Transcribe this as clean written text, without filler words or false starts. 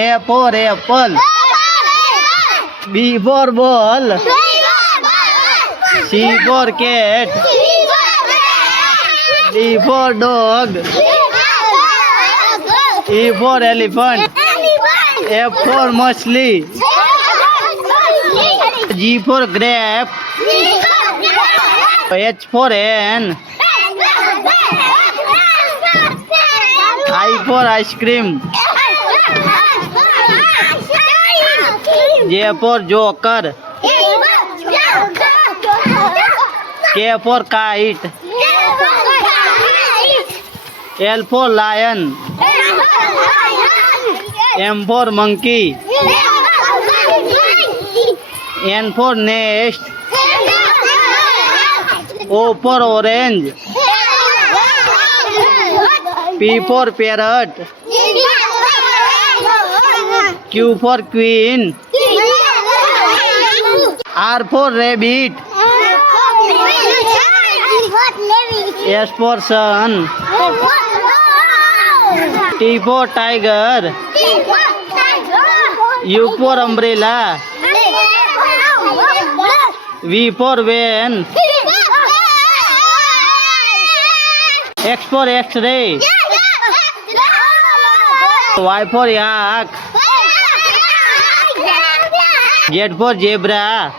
A for apple. B for ball. C for cat. D for dog. E for elephant. F for machli. G for grape. H for hen. I for ice cream. J for joker. K for kite. L for lion. M for monkey. N for nest. O for orange. P for parrot. Q for queen. R for rabbit. S for sun. T for tiger. U for umbrella. V for van. X for X-ray. Y for yak. Z for zebra.